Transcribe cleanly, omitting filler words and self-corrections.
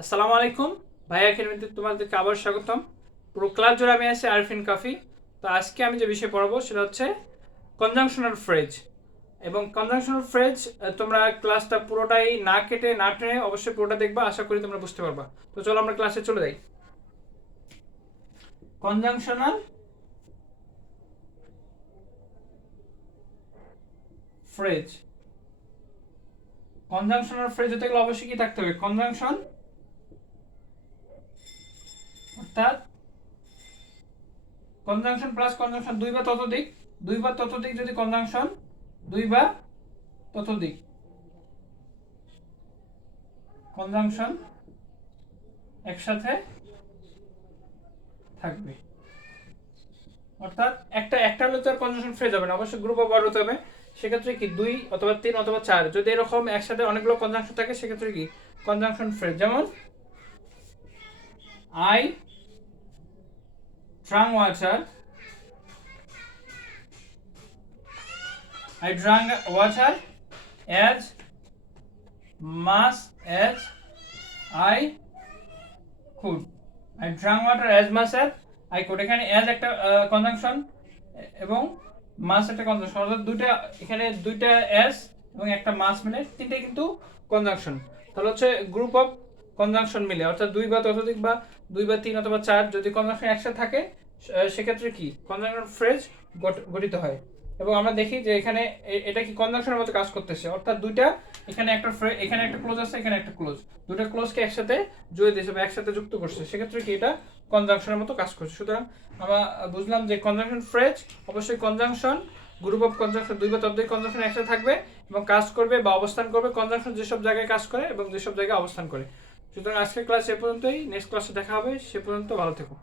আসসালামু আলাইকুম ভাইয়া একাডেমিতে তোমাদেরকে আবার স্বাগতম। পুরো ক্লাস জুড়ে আমি আছি আরফিন কাফি। তো আজকে আমি যে বিষয় পড়াবো সেটা হচ্ছে কনজাংশনাল ফ্রেজ। এবং কনজাংশনাল ফ্রেজ তোমরা ক্লাসটা পুরোটাই না কেটে না টেনে অবশ্যই পুরোটা দেখবা, আশা করি তোমরা বুঝতে পারবা। তো চলো আমরা ক্লাসে চলে যাই। কনজাংশনাল ফ্রেজ, কনজাংশনাল ফ্রেজ হতে গেলে অবশ্যই কি থাকতে হবে? কনজাংশন, অর্থাৎ কনজাংশন প্লাস কনজাংশন দুই বা ততোধিক, দুই বা ততোধিক যদি কনজাংশন, দুই বা ততোধিক কনজাংশন একসাথে থাকবে, অর্থাৎ একটা একটা হলে তো আর কনজাংশন ফ্রেজ হবে না, অবশ্যই গ্রুপ অফ ওয়ার্ড হতে হবে। সেক্ষেত্রে কি দুই অথবা তিন অথবা চার যদি এরকম একসাথে অনেকগুলো কনজাংশন থাকে সেক্ষেত্রে কি কনজাংশন ফ্রেজ। যেমন I drunk water, I drank water as much as I could. I drank water as much as I could. এখানে as একটা কনজাংশন এবং মাস একটা কনজাংশন, অর্থাৎ দুইটা এখানে দুইটা as এবং একটা মাস মিলে তিনটাই কিন্তু কনজাংশন। তাহলে হচ্ছে গ্রুপ অফ কনজাংশন মিলে, অর্থাৎ দুই বা ততোধিক বা দুই বা তিন অথবা চার যদি কনজাংশন একসাথে থাকে সেক্ষেত্রে কি কনজাংশন ফ্রেজ গঠিত হয়। এবং আমরা দেখি যে এখানে এটা কি কনজাংশনের মতো কাজ করতেছে, অর্থাৎ দুইটা এখানে একটা এখানে একটা ক্লোজ আছে, এখানে একটা ক্লোজ, দুটো ক্লোজকে একসাথে জুড়ে দিয়েছে বা একসাথে যুক্ত করছে, সেক্ষেত্রে কি এটা কনজাংশনের মতো কাজ করছে। সুতরাং আমরা বুঝলাম যে কনজাংশন ফ্রেজ অবশ্যই কনজাংশন, গ্রুপ অফ কনজাংশন দুই বা ততোধিক কনজাংশন একসাথে থাকবে এবং কাজ করবে বা অবস্থান করবে কনজাংশন যেসব জায়গায় কাজ করে এবং যেসব জায়গায় অবস্থান করে। সুতরাং আজকের ক্লাস এ পর্যন্তই, নেক্সট ক্লাসে দেখা হবে, সে পর্যন্ত ভালো থেকো।